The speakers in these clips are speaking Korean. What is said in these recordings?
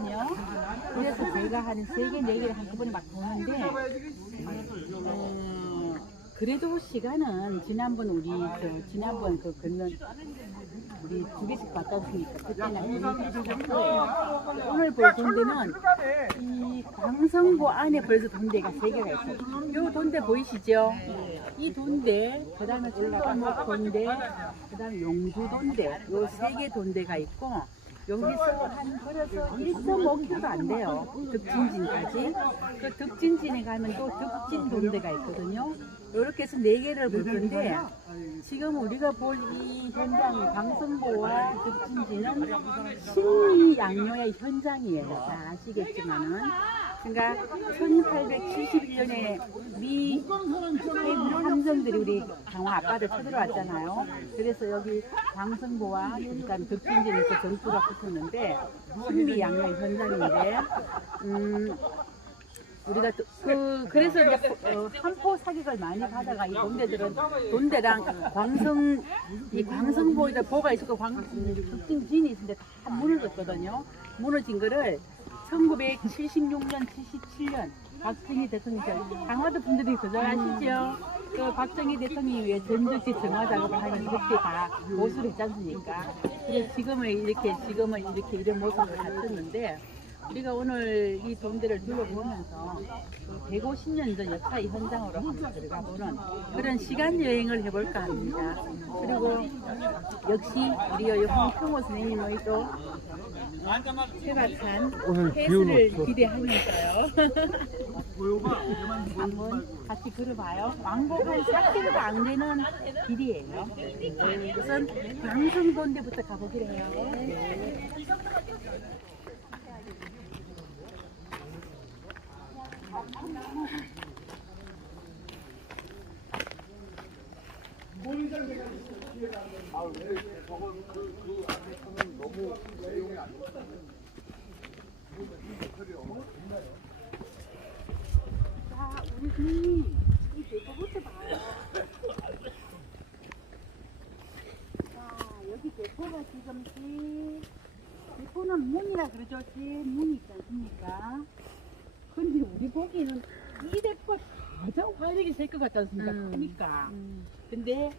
있거든요. 그래서 제가 한 3개, 4개를 한꺼번에 막 보는데 그래도 시간은 지난번 지난번 그 걷는 우리 2개씩 바꿨으니까 그때는 오늘 볼 돈대는 이 광성보 안에 벌써 돈대가 3개가 있어요. 요 돈대 보이시죠? 이 돈대, 그 다음에 올라가면 돈대, 그 다음에 용두 돈대, 요 3개 돈대가 있고 여기서 한 걸어서 1.5km도 안 돼요. 덕진진까지. 그 덕진진에 가면 또 덕진 돈대가 있거든요. 이렇게 해서 4개를 볼 건데 지금 우리가 볼 이 현장 광성보와 덕진진은 신미양요의 현장이에요. 다 아시겠지만은. 그러니까 1871년에 미 함정들이 우리 강화 앞바다 쳐들어왔잖아요. 그래서 여기 광성보와 그다음 덕진진에서 전투가 붙었는데 신미양요의 현장인데 우리가 그래서 이제 한포 사격을 많이 하다가 이 돈대랑 이 광성보에다 보가 있었고 덕진진이 있는데 다 무너졌거든요. 무너진 거를 1976년, 77년 박정희 대통령, 강화도 분들이 그걸 아시죠? 그 박정희 대통령이 왜 전적지 정화 작업을 하면서 그렇게 다 모습을 했지 않습니까? 그래서 지금은 이렇게 이런 모습을 갖췄는데 우리가 오늘 이 돈대를 둘러보면서 150년 전 역사의 현장으로 한번 들어가 보는 그런 시간 여행을 해볼까 합니다. 그리고 역시 우리 홍평호 선생님의 또 세바산 헬스를 기대하면서요. 한번 같이 걸어봐요. 왕복 한 4km도 안 되는 길이에요. 우선 광성돈대부터 가보기로 해요. 자, 우리 선생님, 이 대포부터 봐요. 자, 여기 대포가 지금 대포는 문이라 그러죠. 제 문이 있지 않습니까? 근데 우리 보기에는 이 대포가 가장 화력이 셀 것 같지 않습니까? 크니까. 근데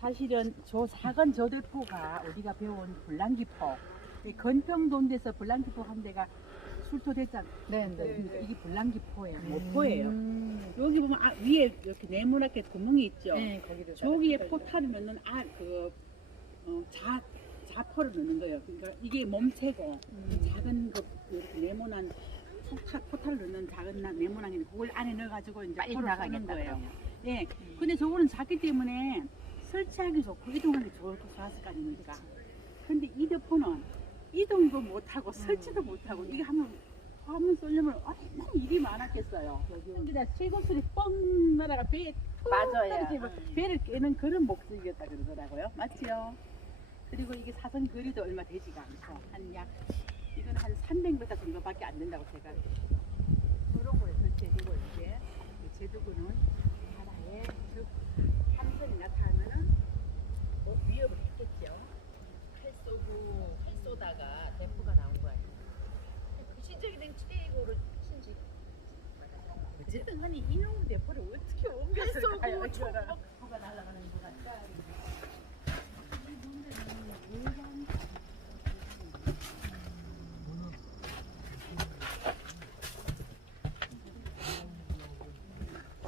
사실은 저 작은 저 대포가 우리가 배운 불랑기포, 건평돈대에서 불랑기포 한 대가 출토됐잖아요. 그러니까 이게 불랑기포예요. 모포예요. 여기 보면 위에 이렇게 네모나게 구멍이 있죠. 네, 저기에 포탄을 넣는 자포를 넣는 거예요. 그러니까 이게 몸체고 작은 이렇게 네모난 포탄을 넣는 작은 네모난 그걸 안에 넣어가지고 이제 빨리 포를 쏘는 나가겠다, 거예요. 그러면. 예. 근데 저거는 작기 때문에 설치하기 좋고 이동하기 좋을 거 좋았을 거 아닙니까? 근데 이 대포는 이동도 못하고 설치도 못하고 이게 한번 쏘려면 얼마나 일이 많았겠어요. 여기다 쇠고슬이 뻥 날아가 배에 맞아요. 배를 깨는 그런 목적이었다 그러더라고요. 맞지요? 그리고 이게 사선 거리도 얼마 되지가 않고 이건 한 300m 정도밖에 안 된다고 제가 그런 거에 설치해두고 이제 제주군은 바다에 함선이 나타나면은 위협을 했겠죠. 활 쏘다가 대포가 나온 거야. 신적이 된 최고로 신지. 어쨌든 간에 이놈 대포를 어떻게 옮겼을까요? 활 쏘고 대포가 날아가는 거 같다.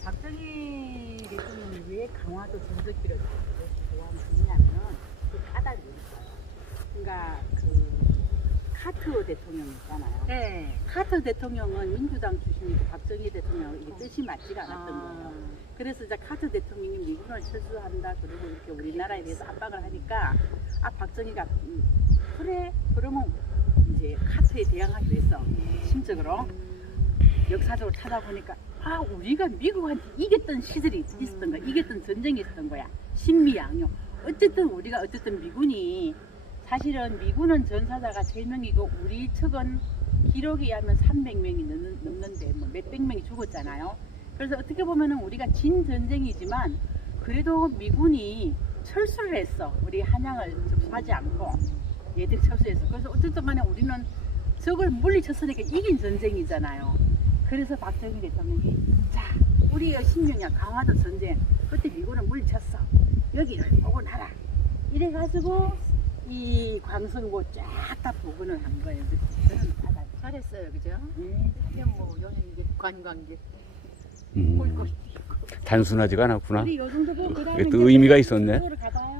박정희 대통령이 왜 강화도 전적기를 좋아하냐면은 그 까닭이 있어요. 그러니까 카트 대통령 있잖아요. 네. 카트 대통령은 민주당 출신이고 박정희 대통령 이게 뜻이 맞지가 않았던 거예요. 그래서 이제 카트 대통령이 미군을 철수한다 그리고 이렇게 우리나라에 대해서 압박을 하니까 박정희가 그래 그러면 이제 카트에 대항하기로 했어. 심적으로 역사적으로 찾아보니까 우리가 미국한테 이겼던 시절이 있었던 거야. 이겼던 전쟁이 있었던 거야. 신미양요. 어쨌든 미군이 사실은 미군은 전사자가 3명이고 우리 측은 기록에 의하면 300명이 넘는데 뭐 몇백 명이 죽었잖아요. 그래서 어떻게 보면은 우리가 진 전쟁이지만 그래도 미군이 철수를 했어. 우리 한양을 접수하지 않고 얘들이 철수했어. 그래서 어쨌든 간에 우리는 저걸 물리쳤으니까 이긴 전쟁이잖아요. 그래서 박정희 대통령이 자 우리의 신명이야 강화도 전쟁 그때 미군은 물리쳤어 여기를 보고 나라 이래가지고 이 광성고 쫙 다 복원을 한 거예요. 저는 바다. 잘했어요, 그죠? 네. 그냥 뭐 여행객, 관광객 음, 볼것 단순하지가 않았구나. 우리 요 정도 보고 그다음에 그게 또 이제 의미가 있었네. 그쪽으로 가봐요.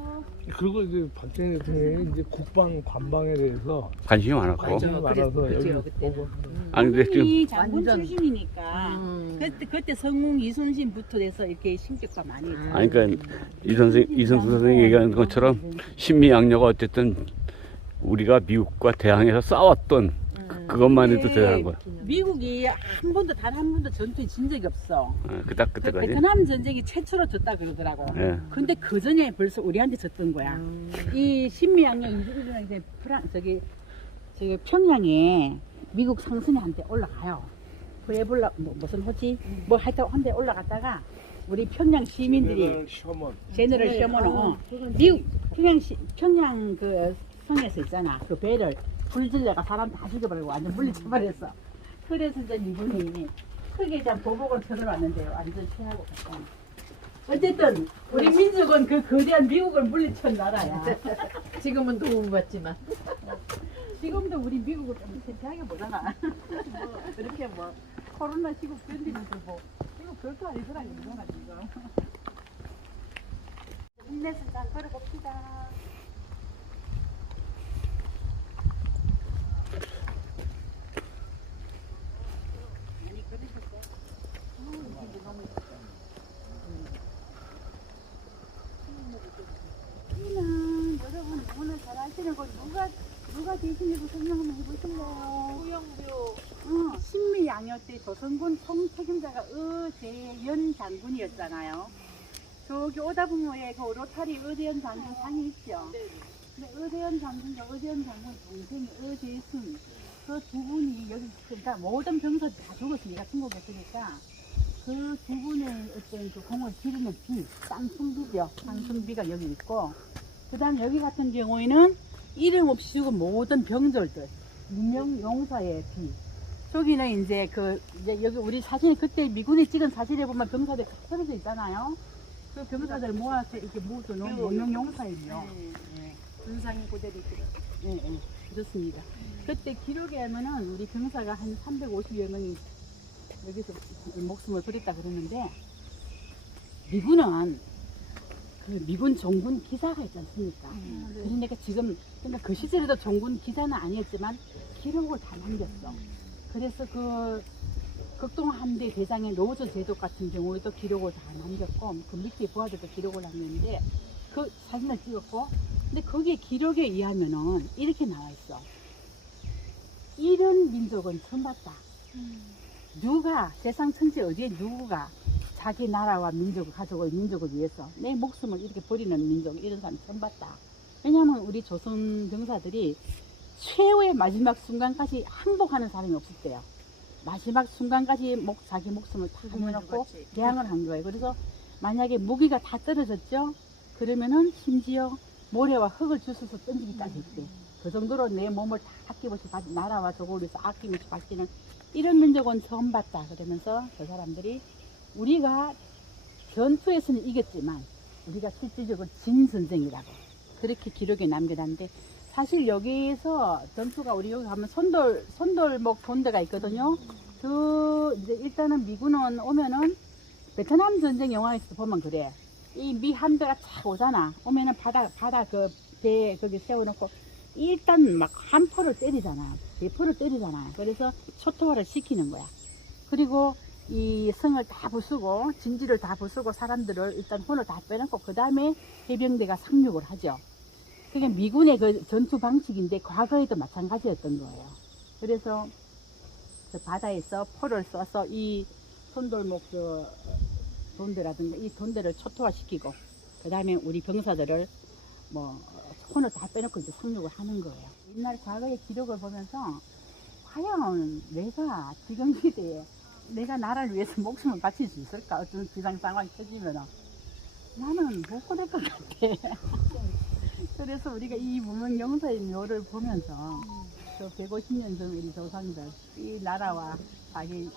그리고 이제 박정희 대통령이 이제 국방 관방에 대해서 관심이 많았고. 관심이 많아서 그랬죠, 여기 그때는. 보고 아니 근데 지금 성웅이 장군 완전- 출신이니까 음. 그때 성웅 이순신부터 돼서 이렇게 신격가 많이 있어요. 아니 그러니까 이성수 선생이 얘기하는 것처럼 신미양녀가 어쨌든 우리가 미국과 대항해서 싸웠던 그것만 해도 대단한 거야. 미국이 한 번도 단 한 번도 전투에 진 적이 없어. 딱 그 그때까지. 베트남 전쟁이 최초로 졌다 그러더라고. 예. 근데 그 전에 벌써 우리한테 졌던 거야. 이 신미양령 이주리랑 이제 저기 평양에 미국 상선한테 올라가요. 그에볼라 무슨 호지? 뭐 하여튼 한데 올라갔다가 우리 평양 시민들이 제너럴 셔먼은 미국 평양 그 성에서 있잖아. 그 배를 불질러가 사람 다 죽여버리고 완전 물리쳐버렸어. 그래서 이제 미군이 크게 이제 보복을 쳐들어왔는데요. 완전 피하고 갔다. 어쨌든 우리 민족은 그 거대한 미국을 물리친 나라야. 지금은 도움 받지만 지금도 우리 미국을 좀 괜찮게 보잖아. 뭐 그렇게 뭐 코로나 시국 견디면서 뭐 이거 별거 아니더라 이거나 지금. 힘내서 잘 걸어봅시다. 많이 걸으셨어요? 여러분 오늘 잘 아시는 거 누가 대신해서 설명 한번 해보실래요? 후영뷰 신미양요 때 조선군 총책임자가 의재연 장군이었잖아요. 저기 오다 보면 그 로타리 의재연 장군 상이 있죠. 근데 의재연 장군과 의재연 장군 동생이 의재순 그 두 분이 여기 그러니까 모든 병사들 다 죽었으니까 중국에서니까 그 두 분의 어떤 그 공을 기르는 비, 쌍숭비죠. 쌍숭비가 여기 있고, 그 다음 여기 같은 경우에는 이름 없이 죽은 모든 병졸들, 무명용사의 비. 저기는 이제 이제 여기 우리 사진에 그때 미군이 찍은 사진에 보면 병사들 흩어져 있잖아요. 그 병사들 모아서 이렇게 모아놓은 무명용사이죠. 군상이 고대로 있거든. 네, 그렇습니다. 그때 기록에 하면은 우리 병사가 한 350여 명이 여기서 목숨을 버렸다 그러는데, 미군은 그 미군 종군 기사가 있지 않습니까? 그러니까 지금 그러니까 그 시절에도 종군 기사는 아니었지만 기록을 다 남겼어. 그래서 그 극동 함대 대장의 로저 제독 같은 경우에도 기록을 다 남겼고, 그 밑에 부하들도 기록을 남겼는데 그 사진을 찍었고, 근데 거기에 기록에 의하면은 이렇게 나와 있어. 이런 민족은 처음 봤다. 누가 세상 천지 어디에 누구가 자기 나라와 민족을 가족을 민족을 위해서 내 목숨을 이렇게 버리는 민족 이런 사람 처음 봤다. 왜냐하면 우리 조선 병사들이 최후의 마지막 순간까지 항복하는 사람이 없었대요. 마지막 순간까지 자기 목숨을 다 내놓고 대항을 한 거예요. 그래서 만약에 무기가 다 떨어졌죠. 그러면은 심지어 모래와 흙을 주워서 던지기까지 했대. 그 정도로 내 몸을 다 아낌없이 나라와 저걸 위해서 아낌없이 바치는 이런 민족은 처음 봤다. 그러면서 그 사람들이 우리가 전투에서는 이겼지만 우리가 실질적으로 진 전쟁이라고 그렇게 기록에 남겨놨는데, 사실 여기에서 전투가 우리 여기 가면 손돌목 본대가 있거든요. 이제 일단은 미군은 오면은 베트남 전쟁 영화에서 보면 그래. 이 미 함대가 착 오잖아. 오면은 바다 그 배 거기 세워놓고 일단 막 한 포를 때리잖아. 대포를 때리잖아. 그래서 초토화를 시키는 거야. 그리고 이 성을 다 부수고 진지를 다 부수고 사람들을 일단 혼을 다 빼놓고 그 다음에 해병대가 상륙을 하죠. 그게 미군의 그 전투 방식인데 과거에도 마찬가지였던 거예요. 그래서 그 바다에서 포를 쏴서 이 손돌목 그 돈대라든가 이 돈대를 초토화시키고 그 다음에 우리 병사들을 뭐 혼을 다 빼놓고 이제 상륙을 하는 거예요. 옛날 과거의 기록을 보면서 과연 내가 지금 시대에 내가 나라를 위해서 목숨을 바칠 수 있을까? 어떤 비상 상황이 터지면 나는 못 보낼 것 같아. 그래서 우리가 이 무명용사의 묘를 보면서 저 150년 전 우리 조상들 이 나라와 자기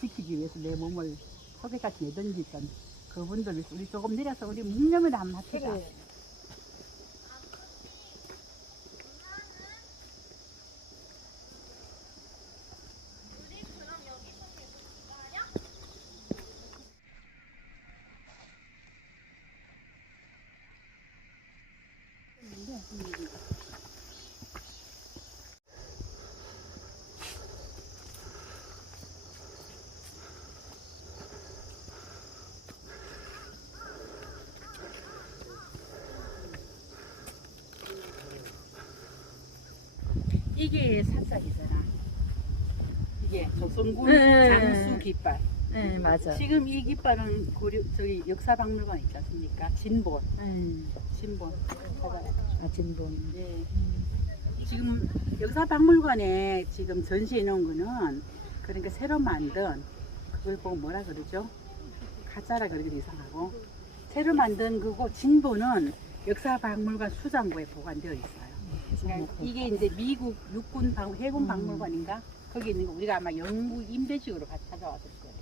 지키기 위해서 내 몸을 소개같이 내던지던 그분들 우리 조금 내려서 우리 묵념을 한번 합시다. 이게 사짝이잖아. 이게 조선군 장수 깃발. 네, 맞아. 지금 이 깃발은 저기 역사박물관 있지 않습니까? 진본. 진본. 아, 진본. 예. 지금 역사박물관에 지금 전시해 놓은 거는 그러니까 새로 만든 그걸 보고 뭐라 그러죠? 가짜라 그러기도 이상하고 새로 만든 그거 진본은 역사박물관 수장고에 보관되어 있어요. 그러니까 이게 이제 미국 육군 해군 박물관인가 거기 있는 거 우리가 아마 영국 임대식으로 같이 찾아왔을 거예요.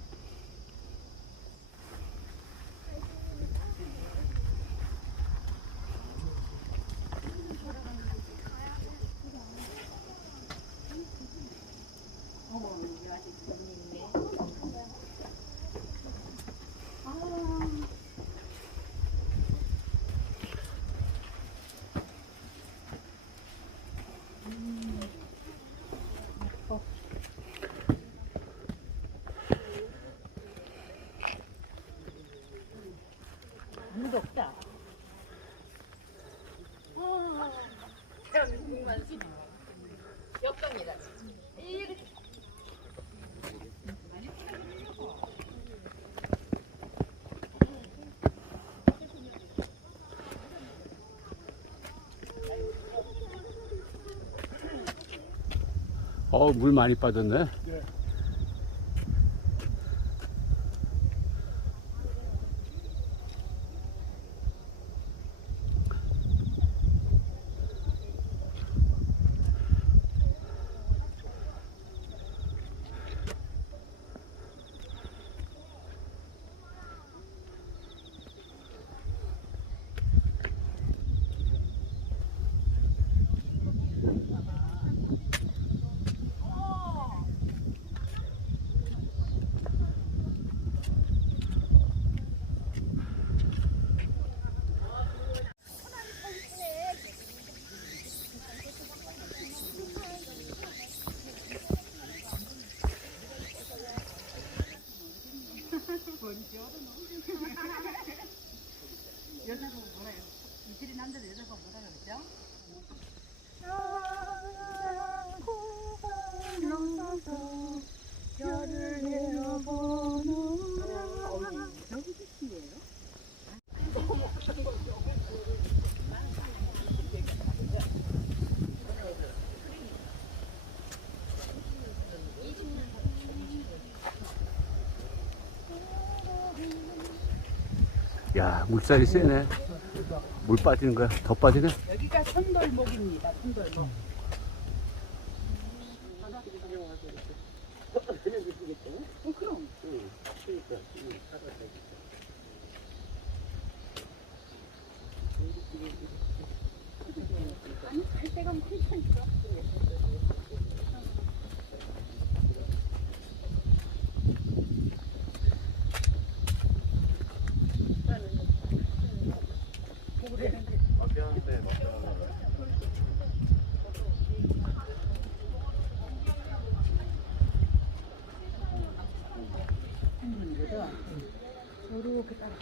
아무도 없다. 역병이다. 물 많이 빠졌네. 여자 보고 뭐라 해요? 이슬이 남자도 여자 보고 뭐라 그러죠? 별을 내어보는 저기 끝이에요? 야, 물살이 세네. 물 빠지는 거야. 더 빠지네. 여기가 선돌목입니다. 선돌목. 그럼. 아니, 갈 데가 많다니까. 이렇게 따라.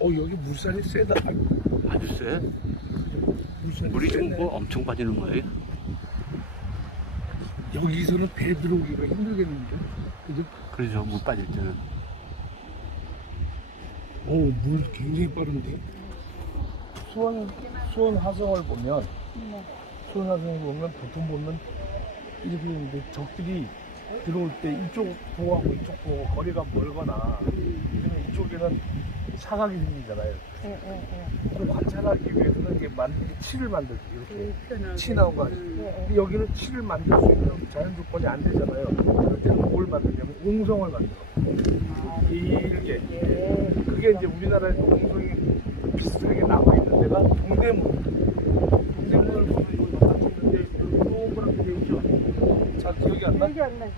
여기 물살이 세다. 아주 세. 물살이 물이 지금 세네. 뭐 엄청 빠지는 거예요. 여기서는 배 들어오기가 힘들겠는데, 그죠? 그렇죠. 물 빠질 때는. 오, 물 굉장히 빠른데. 수원 하성을 보면, 수원 하성을 보면 보통 보면 이렇게 되는데 적들이 들어올 때 이쪽 보호하고 이쪽 보호 거리가 멀거나 그러면 이쪽에는 사각이 생기잖아요. 그걸 관찰하기 위해서는 이게 칠을 만들지 이렇게 치 나온 거 아니에요. 근데 여기는 칠을 만들 수 있는 자연 조건이 안 되잖아요. 그럴 때는 뭘 만드냐면 옹성을 만들어. 길게. 그게 이제 우리나라에서 옹성이 비슷하게 나와 있는 데가 동대문. 동대문을 보면 이거 같이 있는데 동그랗게 돼 있죠. 잘 기억이 안 나? 기억이 안 나지.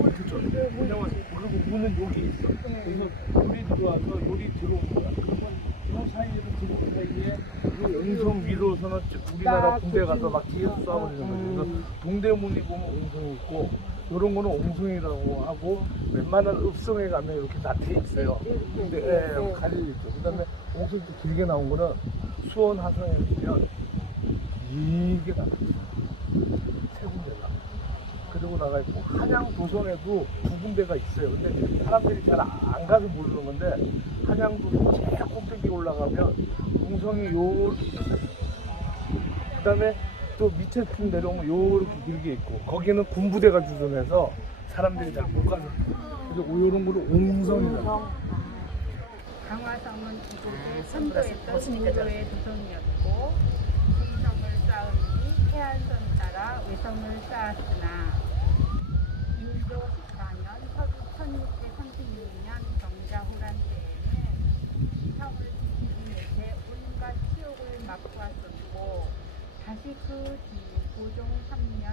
그죠? 왜냐면 그리고 문은 여기 있어. 그래서 요리 들어와서 요리 들어온 거야. 그러면 요 사이에서 들어온 사이에 요 옹성 위로서는 우리나라 군대 가서 막 뒤에서 쏴버리는 거죠. 그래서 동대문이 보면 옹성이 있고 요런 거는 옹성이라고 하고 웬만한 읍성에 가면 이렇게 나태 있어요. 근데 갈려 있죠. 그다음에 옹성이 또 길게 나온 거는 수원 하성에 보면 길게 나가 있어. 세 군데가. 그리고 나가 있고 한양 도성에도 두 군데가 있어요. 근데 사람들이 잘 안 가서 모르는 건데 한양 도성 제일 꼭대기 올라가면 웅성이 요렇게 있어요. 그 다음에 또 밑에 좀 내려오면 요렇게 길게 있고 거기는 군부대가 주둔해서 사람들이 잘 못 가서 그래서 요런 거를 옹성이라고. 강화성은 이곳에 선도했던 인도의 도성이었고 궁성을 쌓으니 해안선 따라 외성을 쌓았으나 인조 14년 서기 1636년 경자호란 때에는 성을 지키기 위해 온갖 치욕을 맛보았었고 다시 그 뒤 고종 3년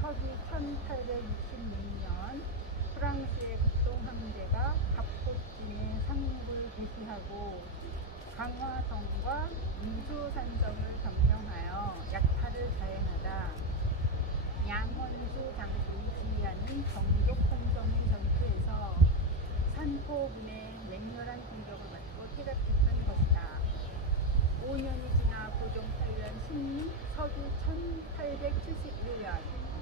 서기 1866년 프랑스의 국동항제가 갑꽃진에 상륙을 개시하고 강화성과 민수산성을 점령하여 약탈을 자행하다 양원수 장군이 지휘하는 정족 공성의 전투에서 산포군의 맹렬한 공격을 받고 퇴각했던 것이다. 5년이 지나 고종 8년 신리 서기 1871년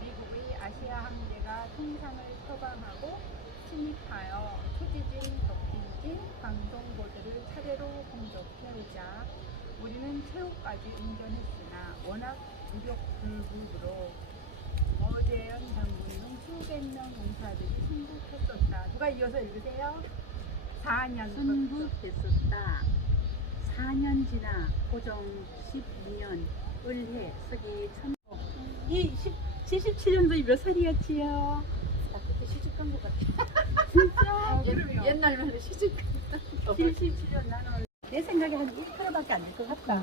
미국의 아시아 항제가 통상을 처방하고 침입하여 초지진, 덕진진, 광동고들을 차례로 공격해오자 우리는 최후까지 응전했으나 워낙 무력 불급으로 어제연 장군 등 수백 명 용사들이 승복했었다. 누가 이어서 읽으세요? 4년 순국됐었다. 4년 지나 고종 12년 을해 서기 77년도에 몇 살이었지요? 나 그때 시집간 것 같아. 진짜? 옛날만 해도 시집. 77년 나는 내 생각에 한 1km밖에 안 될 것 같다.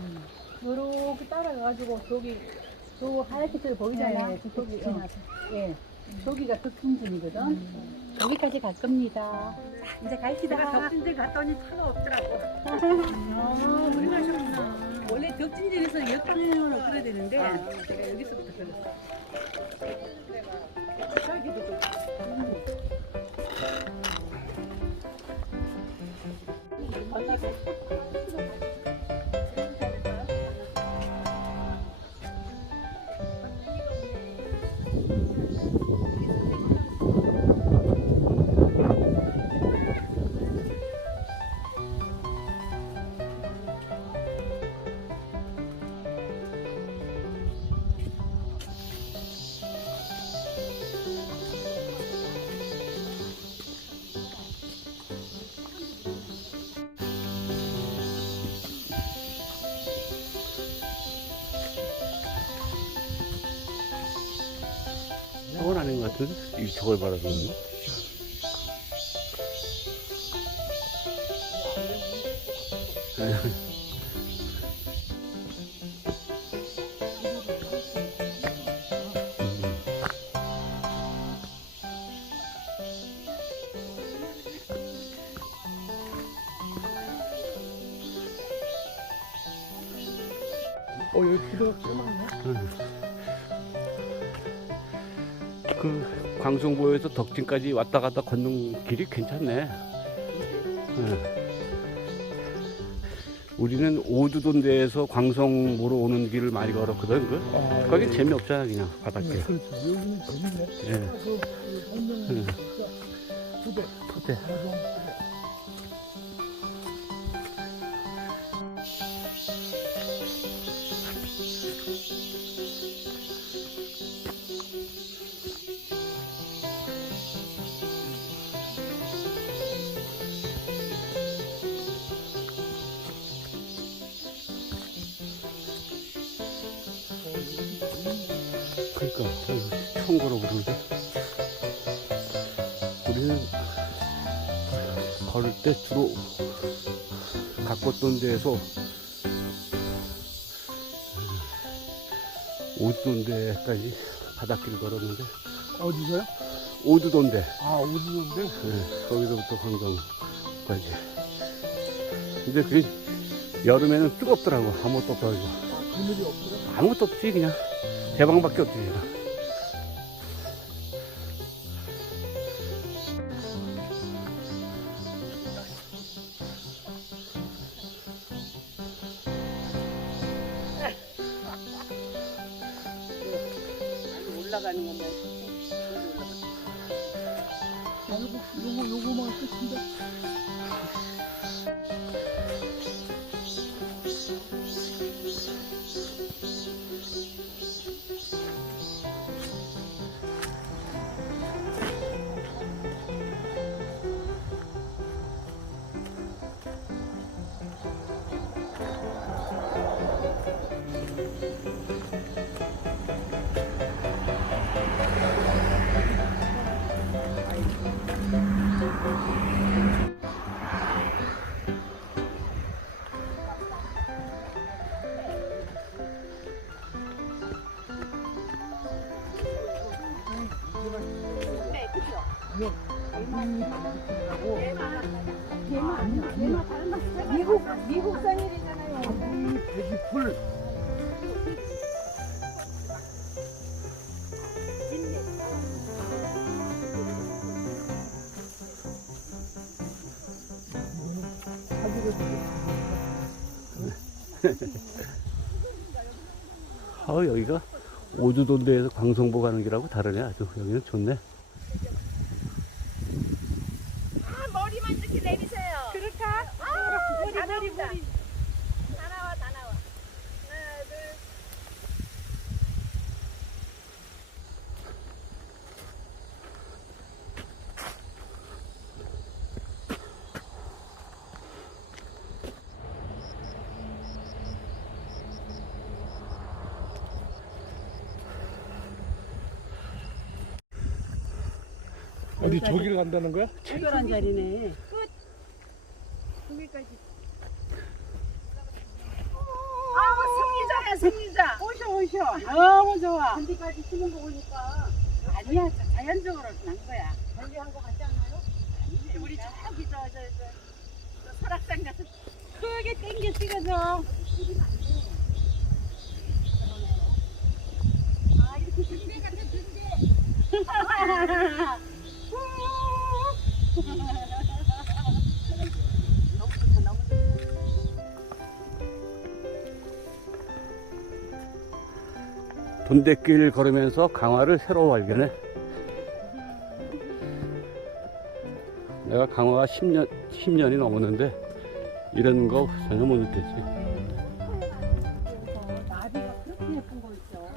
요렇게 따라가가지고 저기 저 하얗게 저기 보이잖아. 네, 저기 예, 저기가 덕진진이거든. 저기까지 갈 겁니다. 자, 이제 갑시다. 내가 덕진대 갔더니 차가 없더라고. 우리 가셨구나. 원래 덕진진에서 역방향으로 끌어야 되는데 제가 여기서부터 걸었어. 저기도 좀. 저건 아닌 것 같은데? 저걸 받아서 그런가? 여기 피도가 꽤 많네. 그 광송보에서 덕진까지 왔다 갔다 걷는 길이 괜찮네. 우리는 오두돈대에서 광성 보러 오는 길을 많이 걸었거든. 거긴 재미없잖아 그냥 바닷길. 그렇죠. 여기는 재밌네. 예. 가서 설명을 후대. 토대. 그러니까 처음 걸어보는데 우리는 걸을 때 주로 가꿨던 데에서 오두돈대까지 바닷길 걸었는데. 어디서요? 오두돈대. 아, 오두돈데? 네, 거기서부터 광성까지. 근데 그게 여름에는 뜨겁더라고. 아무것도 없어가지고. 그늘이 없어요? 아무것도 없지 그냥 대방밖에 없지 그냥. 올라가는 건데. 요거만 끝인데. 미국 생일이잖아요. 돼지풀. 여기가 오두돈대에서 광성보 가는 길하고 다르네. 아주 여기는 좋네. 아, 머리만 이렇게 내리세요. 그럴까? 아, 다 나온다. 다 나와, 다 나와. 하나, 둘. 어디 저기를 간다는 거야? 특별한 자리네. 거기까지. 승리자야, 승리자. 오셔. 너무 좋아. 어디까지 쓰는 거 보니까 아니야, 자연적으로 난 거야. 관리한 거 같지 않아요? 우리 저기 저 설악산 가서 크게 땡겨 찍어줘. 아, 이렇게 등대 같은 등대. 돈대길 걸으면서 강화를 새로 발견해. 내가 강화가 10년이 넘었는데 이런 거 전혀 못 느꼈지. 나비가 그렇게 예쁜 거 있죠.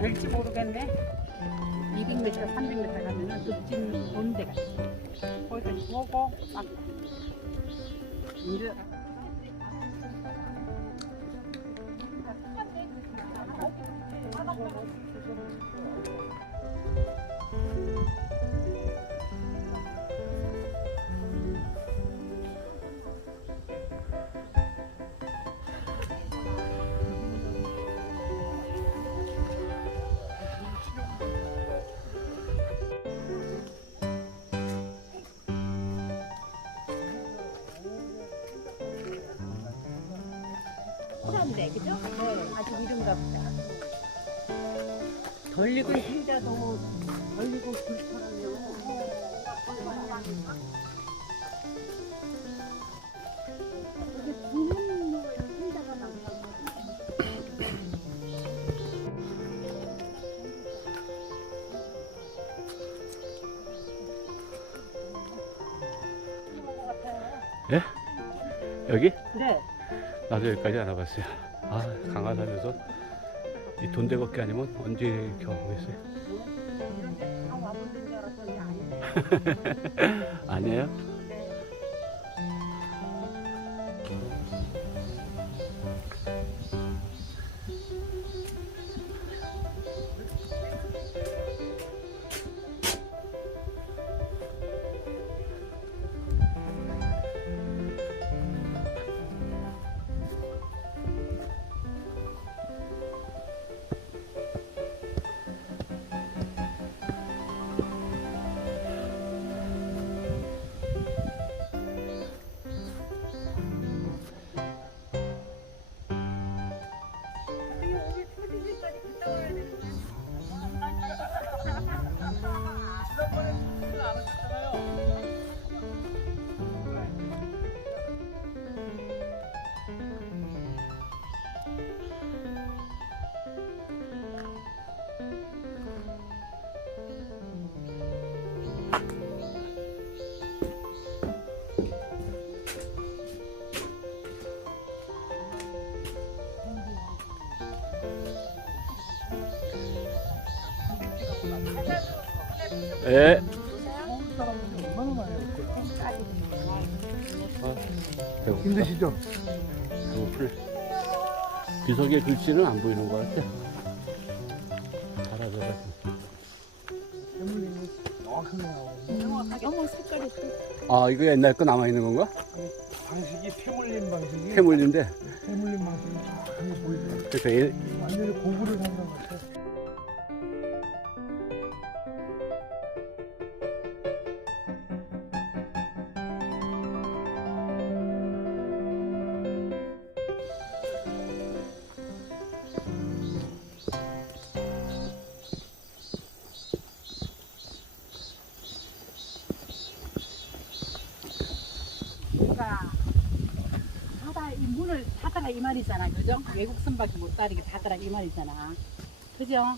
될지 모르겠네. 200m, 300m 가면은 늪진 온 데가 있어. 거기서 보고 막 이제 쿨한데, 그죠? 네, 아직 이른가 보다. 덜리고 힘자도 덜리고 불처럼요. 이게 구멍으로 힘자가 나온다고. 예? 여기? 그래. 나도 여기까지 알아봤어요. 아, 강하다면서 이 돈 대걷기 아니면 언제 이렇게 와보겠어요? 이런데 다 와보는 줄 알았더니 아니에요. 아니에요? 예. 얼마나 많이 올 거야? 배고프다. 힘드시죠? 배고플. 비석의 글씨는 안 보이는 것 같아. 사라져가지고. 해물님이 정확하게 나와요. 너무 색깔이 아, 이거 옛날 거 남아있는 건가? 방식이 태물림 방식이 해물인데. 태물림 방식이 정확하게 보이더라고요. 그래서 완전히 고구를 한것 같아. 뭔가 닫아 이 문을 닫아라 이 말이잖아, 그죠? 외국 선밖에 못 따르게 닫아라 이 말이잖아, 그죠?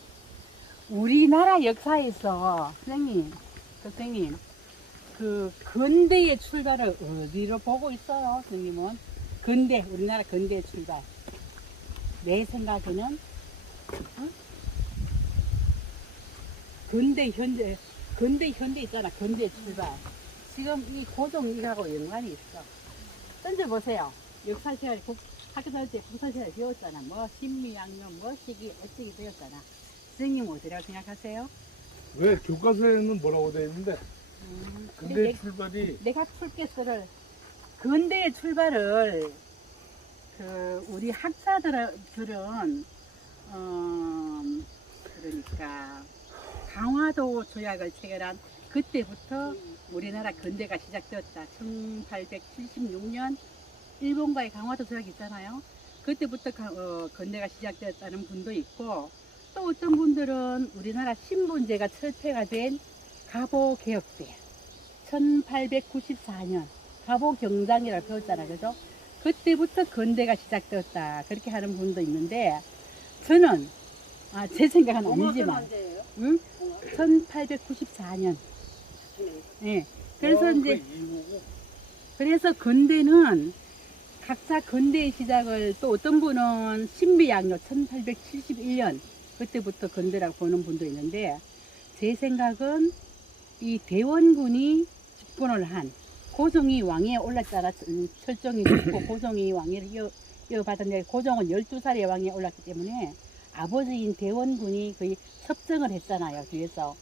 우리나라 역사에서 선생님 그 근대의 출발을 어디로 보고 있어요, 선생님은? 근대, 우리나라 근대의 출발. 내 생각에는 근대 현대 있잖아, 근대 출발. 지금 이 고종 이하고 연관이 있어. 던져보세요. 역사 시간에 학교 다닐 때 국사 시간에 배웠잖아. 뭐 신미양요, 뭐 시기, 어찌기 배웠잖아. 선생님 어디라고 생각하세요? 왜 교과서에는 뭐라고 되어 있는데 근데 출발이 내가 풀겠어를 근대의 출발을 우리 학자들은 그러니까 강화도 조약을 체결한 그때부터 우리나라 근대가 시작되었다. 1876년 일본과의 강화도 조약이 있잖아요. 그때부터 근대가 시작되었다는 분도 있고, 또 어떤 분들은 우리나라 신분제가 철폐가 된 갑오개혁 때 1894년 갑오경장이라고 배웠잖아요. 그죠? 그때부터 근대가 시작되었다. 그렇게 하는 분도 있는데, 저는 제 생각은 아니지만 1894년. 예. 그래서 이제 그래서 근대는 각자 근대의 시작을 또 어떤 분은 신비양요 1871년 그때부터 근대라고 보는 분도 있는데, 제 생각은 이 대원군이 집권을 한 고종이 왕위에 올랐잖아. 철종이 죽고 고종이 왕위를 이어받았는데, 고종은 12살에 왕위에 올랐기 때문에 아버지인 대원군이 거의 섭정을 했잖아요, 뒤에서.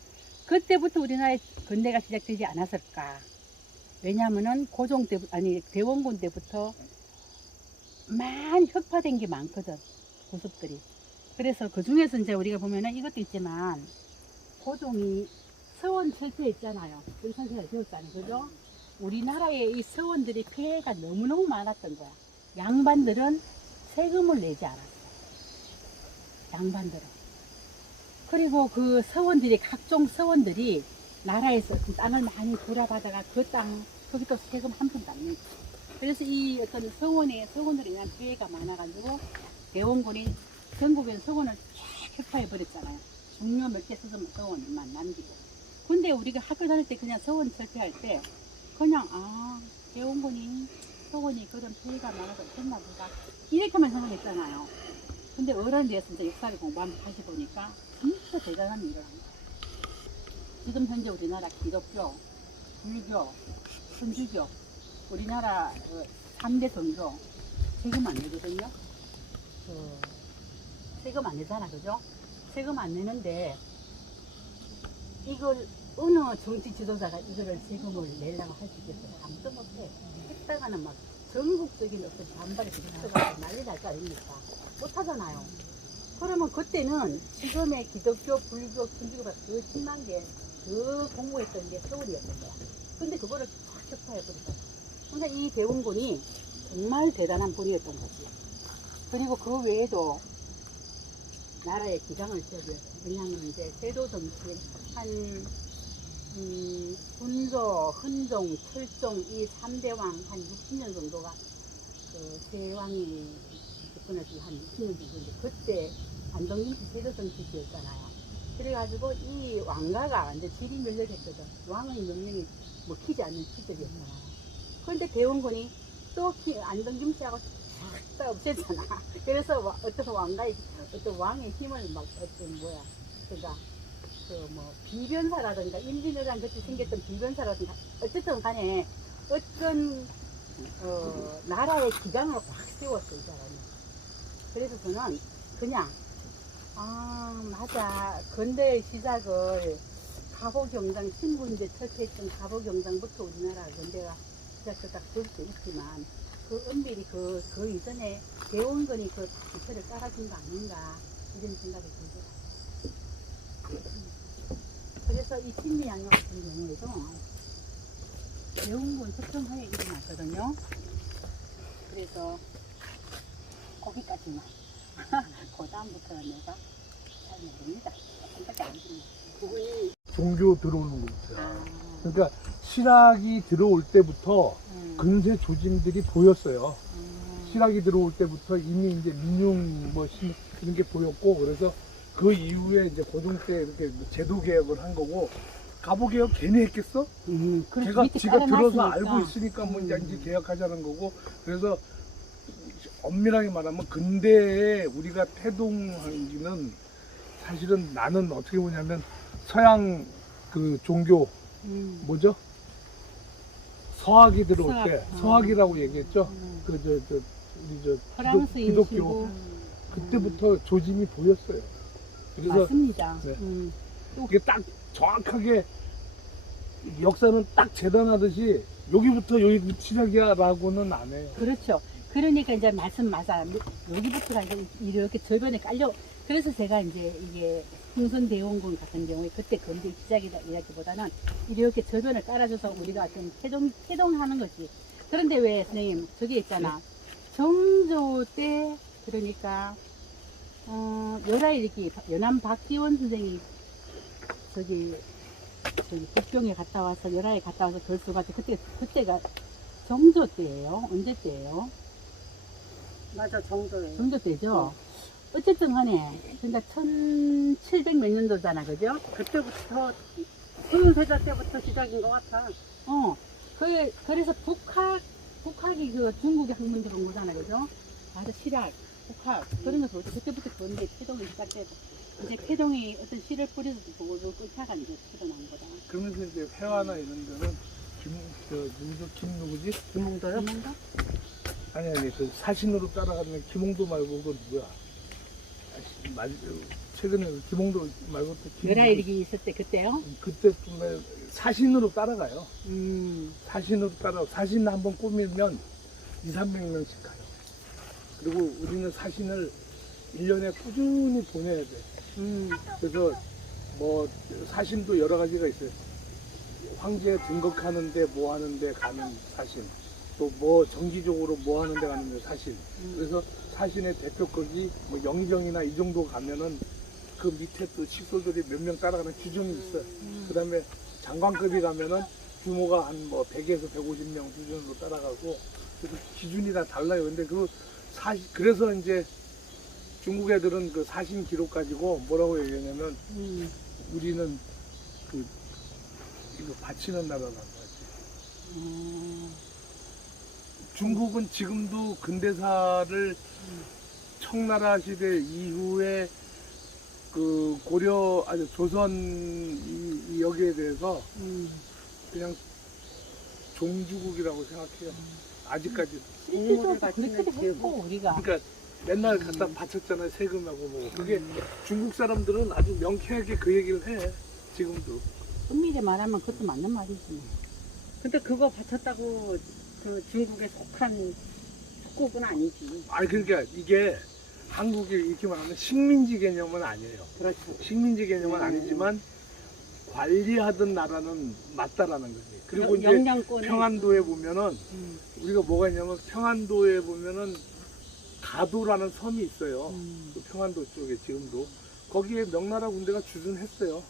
그때부터 우리나라의 근대가 시작되지 않았을까. 왜냐하면은 고종 때, 아니, 대원군 때부터 많이 흑파된 게 많거든, 구습들이. 그래서 그 중에서 이제 우리가 보면은 이것도 있지만, 고종이 서원 철폐했잖아요. 우리 선생님이 배웠잖아요, 그죠? 우리나라의 이 서원들이 피해가 너무너무 많았던 거야. 양반들은 세금을 내지 않았어. 양반들은. 그리고 그 서원들이, 각종 서원들이 나라에서 어떤 땅을 많이 돌아받아가 그 땅, 거기도 세금 한 푼도 안 내고. 그래서 이 어떤 서원들에 대한 피해가 많아가지고 대원군이 전국에 서원을 쫙 획파해버렸잖아요. 중요 몇 개 쓰던 서원만 남기고. 근데 우리가 학교 다닐 때 그냥 서원 철폐할 때 그냥, 대원군이 서원이 그런 피해가 많아서 했나 보다. 이렇게만 생각했잖아요. 근데 어른이 돼서 이제 역사를 공부하면서 다시 보니까 진짜 대단한 일을 한 거예요. 지금 현재 우리나라 기독교, 불교, 천주교, 우리나라 3대 종교 세금 안 내거든요. 세금 안 내잖아, 그죠? 세금 안 내는데 이걸 어느 정치 지도자가 이거를 세금을 내려고 할 수 있겠어요? 아무도 못해. 했다가는 막 전국적인 어떤 반발이 붙어가지고 난리 날 거 아닙니까? 못하잖아요. 그러면 그때는 지금의 기독교, 불교, 천주교가 더 심한 게, 더 공모했던 게 서울이었던 거야. 근데 그거를 쫙 척파해버렸잖아. 그러니까 이 대원군이 정말 대단한 분이었던 거지. 그리고 그 외에도 나라의 기강을 세우면서, 왜냐하면 이제 세도 정치, 군조, 흔종, 철종, 이 3대 왕 한 60년 정도가 그 세 왕이 집권해서 한 60년 정도, 그때 안동김씨 세도 정치였잖아요. 그래가지고 이 왕가가 완전 지리멸렬했거든. 왕의 명령이 먹히지 않는 시절이었잖아요. 그런데 대원군이 또 안동김씨하고 싹 없앴잖아. 그래서 어떤 왕가의, 어떤 왕의 힘을 막, 그러니까 비변사라든가 임진왜란 그때 생겼던 비변사라든가 어쨌든 간에 어떤 나라의 기강을 확 세웠어, 이 사람이. 그래서 저는 그냥 맞아, 근대의 시작을 갑오경장, 신분제 철폐했던 갑오경장부터 우리나라 근대가 시작됐다 볼 수 있지만 그 은밀히 그 이전에 대원군이 그 기초를 깔아준 거 아닌가 이런 생각이 들더라고요. 그래서 이 신미양요 같은 경우에도 대원군 섭정하에 일어났거든요. 그래서 거기까지만. 그 다음부터는 내가 잘 모릅니다. 한밖에 안 됩니다. 그분이 종교 들어오는 거죠. 그러니까 실학이 들어올 때부터 근세 조짐들이 보였어요. 실학이 들어올 때부터 이미 이제 민중 이런 게 보였고, 그래서 그 이후에 이제 고종 때 이렇게 제도 개혁을 한 거고, 갑오 개혁 괜히 했겠어? 지가 들어서 알고 있으니까 뭐 이제 개혁하자는 거고, 그래서 엄밀하게 말하면 근대에 우리가 태동하기는 사실은 나는 어떻게 보냐면 서양 그 종교 뭐죠? 서학이 들어올 때 서학이라고 얘기했죠. 우리 기독교 그때부터 조짐이 보였어요. 그래서 맞습니다. 네. 이게 딱 정확하게 역사는 딱 재단하듯이 여기부터 여기 시작이야라고는 안 해요. 그렇죠. 그러니까 이제 말씀 맞아. 여기부터가 이제 이렇게 저변에 깔려. 그래서 제가 이제 이게 흥선대원군 같은 경우에 그때 건대 시작이다 이야기보다는 이렇게 저변을 깔아줘서 우리가 좀 태동하는 거지. 그런데 왜 선생님 저기 있잖아. 정조 때 그러니까 열하일기 연암 박지원 선생이 저기 북경에 갔다 와서 열하에 갔다 와서 결수받지 그때가 정조 때예요. 언제 때예요? 맞아, 정도예요. 정조 때죠. 어쨌든 간에 그러니까 1700 몇 년도잖아, 그죠? 그때부터 흥세자 때부터 시작인 것 같아. 그래서 북학이 그 중국에 학문 들어온 거잖아, 그죠? 맞아, 실학, 북학 그런 거 그때부터 그런데 태동이 시작되고 이제 태동이 어떤 씨를 뿌려서 보고 꿀차가 이제 튀어나온 거다. 그러면서 이제 회화나 이런 데는 누구지? 김홍도요? 맞는가? 아니 그 사신으로 따라가는 김홍도 말고 그 누구야? 최근에 김홍도 말고 또 열아일기 있을 때 그때요? 그때 보면 사신으로 따라가요. 음. 사신으로 따라 사신 한번 꾸미면 200~300명씩 가요. 그리고 우리는 사신을 1년에 꾸준히 보내야 돼. 그래서 뭐 사신도 여러 가지가 있어요. 황제 등극하는데 뭐 하는데 가는 사신, 또 뭐 정기적으로 뭐 하는데 가는데 사신. 그래서 사신의 대표급이 뭐 영경이나 이 정도 가면은 그 밑에 또 식솔들이 몇 명 따라가는 규정이 있어요. 그다음에 장관급이 가면은 규모가 한 뭐 100에서 150명 수준으로 따라가고, 그래서 기준이 다 달라요. 근데 그래서 이제 중국 애들은 그 사신 기록 가지고 뭐라고 얘기하냐면 우리는 이거 바치는 나라라는 거지. 중국은 지금도 근대사를 청나라 시대 이후에 그 고려 조선 이 여기에 대해서 그냥 종주국이라고 생각해요. 아직까지. 실질적으로 그렇게도 했고 우리가. 그러니까 맨날 갖다 바쳤잖아요. 세금하고 뭐. 그게 중국 사람들은 아주 명쾌하게 그 얘기를 해. 지금도. 엄밀히 말하면 그것도 맞는 말이지. 근데 그거 바쳤다고 그 중국에 속한 국국은 아니지. 아니 그러니까 이게 한국이 이렇게 말하면 식민지 개념은 아니에요. 그렇죠. 식민지 개념은 아니지만 관리하던 나라는 맞다라는 거지. 그리고 이제 영향권을 평안도에 보면은 우리가 뭐가 있냐면 평안도에 보면은 가도라는 섬이 있어요. 그 평안도 쪽에 지금도 거기에 명나라 군대가 주둔했어요.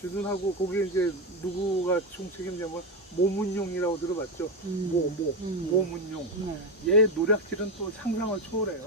주둔하고 거기에 이제 누구가 총책임자면 모문용이라고 들어봤죠. 모문용. 네. 얘 노략질은 또 상상을 초월해요.